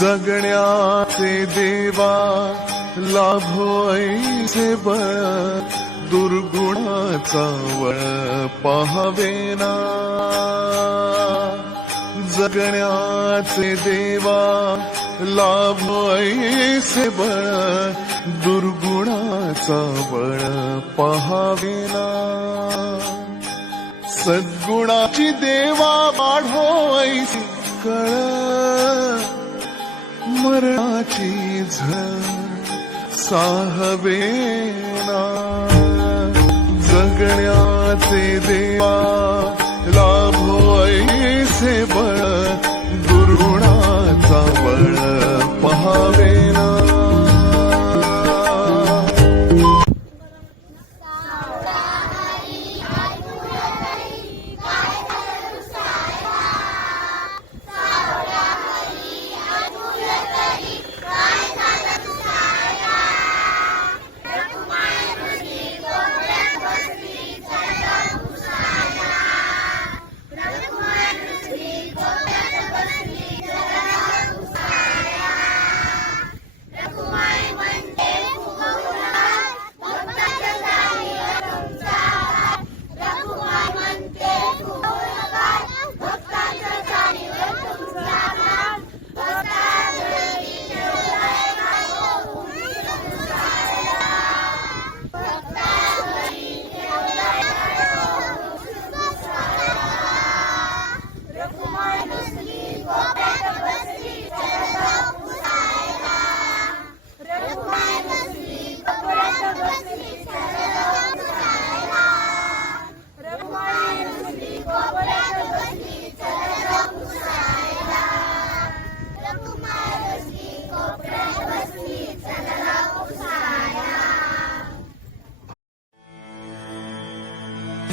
जगण्याचे देवा लाभो ऐसे बळ, दुर्गुणाचा वळ पाहावेना. जगण्याचे देवा लाभो ऐसे बळ, दुर्गुणाचा बळ पाहावेना. सद्गुणाची देवा वाढो ऐसी कळ, मरणाची झळ साहवेना. जगण्याचे देवा लाभो ऐसे बळ, दुर्गुणाचा बळ पहावेना.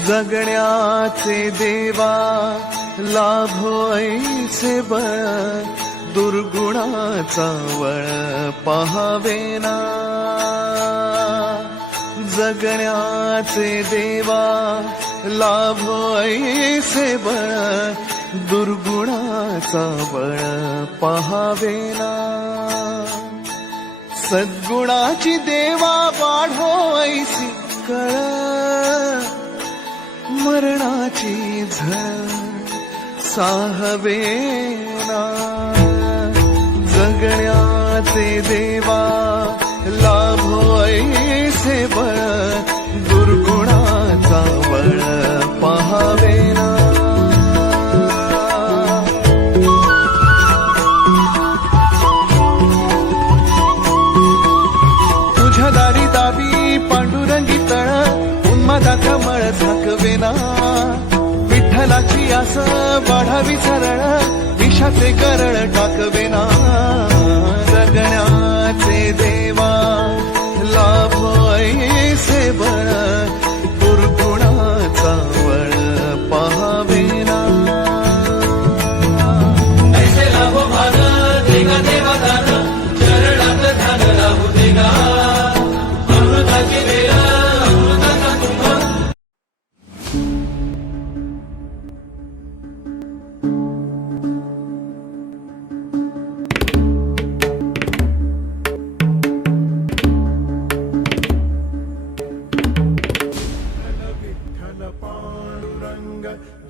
जगण्याचे देवा लाभो ऐसे बळ, दुर्गुणाचा वळ पहावेना. जगण्याचे देवा लाभो ऐसे बळ, दुर्गुणाचा बळ पहावेना. सद्गुणाची देवा वाढो ऐसी कळ, मरणाची झळ साहवेना. जगण्याचे देवा लाभो ऐसे बळ, दुर्गुणाचा बळ पहावेना. तुझ्या दारी दावी पांडुरंगी तळ, उन्मादाचा मळ झाकवेना. विठ्ठलाची आस वाढावी सरळ, विषाचे करळ टाकवेना. जगण्याचे देवा लाभो ऐसे बळ, दुर्गुणाचा वळ पहावेना. ऐसे लाभो भान देगा देवा दान, चरणात ध्यान राहू देगा. अमृताची वेळ अमृताचा कुंभ.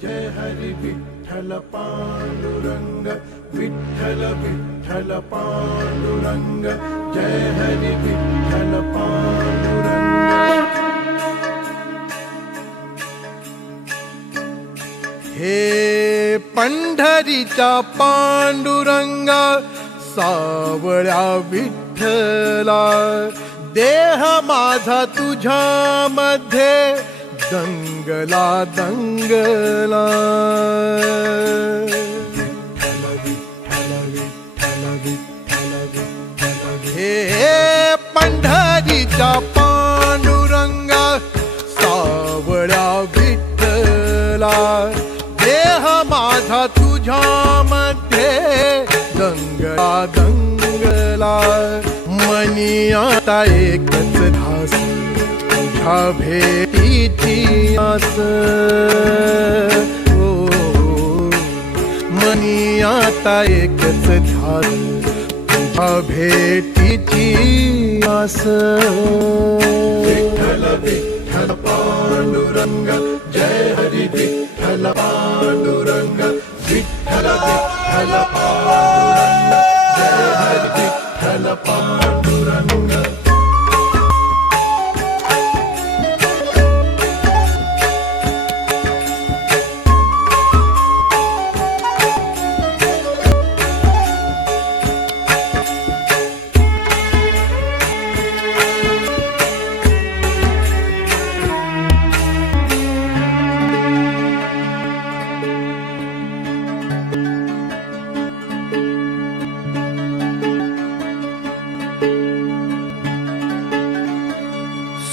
जय हरि विठ्ठल पांडुरंग, विठ्ठल विठ्ठल पांडुरंग, जय हरि विठ्ठल पांडुरंग. हे पंढरीच्या पांडुरंगा, सावळ्या विठ्ठला, देह माझा तुझ्या मध्ये दंगला दंगला. विठ्ठल विठ्ठल विठ्ठल विठ्ठल विठ्ठल. हे पंढरीच्या पांडुरंगा, सावळ्या विठ्ठला, देह माझा तुझ्या मध्ये दंगला दंगला. मनी आता एकच ध्यास, तुझ्या भेटीची आस. मनी आता एकच ध्यास, भेटीची आस. विठ्ठल विठ्ठल पांडुरंग जय हरी विठ्ठल पांडुरंग. विठ्ठल विठ्ठल पांडुरंग जय हरी विठ्ठल पांडुरंग.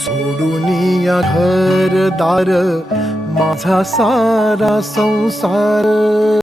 सोडूनिया घरदार माझा सारा संसार.